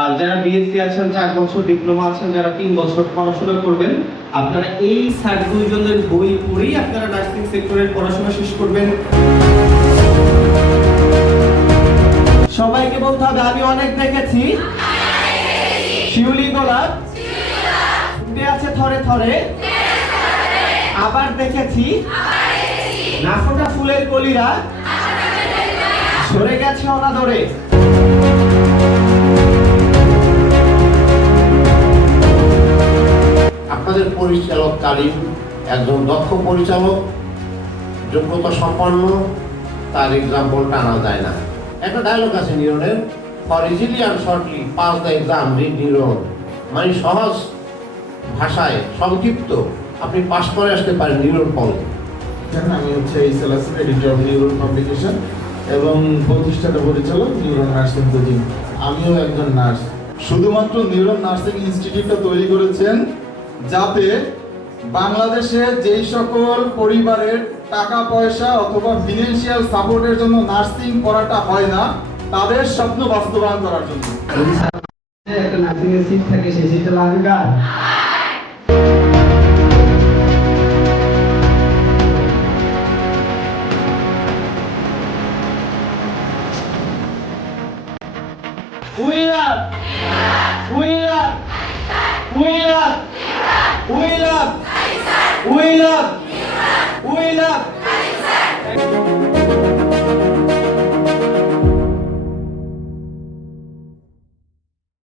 আর যারা বিএসসি আছেন 4 বছর, ডিপ্লোমা আছেন যারা 3 বছর পড়াশোনা করবেন, আপনারা এই সার্টিফিকেশনের বই পড়েই আপনারা নার্সিং সেক্টরের পড়াশোনা শেষ করবেন। সবাইকে বলতে হবে আমি অনেক দেখেছি, শিউলি গোলাপ ফুটে আছে থরে থরে, আবার দেখেছি না ফোটা ফুলের কলিরা সরে গেছে অনাদরে। আপনাদের পরিচালককালীন একজন দক্ষ পরিচালক, যোগ্যতা সম্পন্ন, তার এক্সাম্পল টানা যায় না। একটা ডায়লগ আছে নিউরনের, for easily and shortly pass the exam read neuron, মানে সহজ ভাষায় সংক্ষিপ্ত আপনি পাস করে আসতে পারেন নিউরন পড়ে। আমি হচ্ছে এই সেলাসের এডিটর অফ নিউরন পাবলিকেশন এবং প্রতিষ্ঠাতা পরিচালক নিউরন নার্সিং কোচিং। আমিও একজন নার্স। শুধুমাত্র নিউরন নার্সিং ইনস্টিটিউটটা তৈরি করেছেন যাতে বাংলাদেশে যেই সকল পরিবারের টাকা পয়সা অথবা ফিনান্সিয়াল সাপোর্টের জন্য নার্সিং করাটা হয় না, তাদের স্বপ্ন বাস্তবায়ন করার জন্য। একটা নার্সিং এর সিট থাকে, সেই সিটটা লাগবে কার? Winner winner winner winner winner winner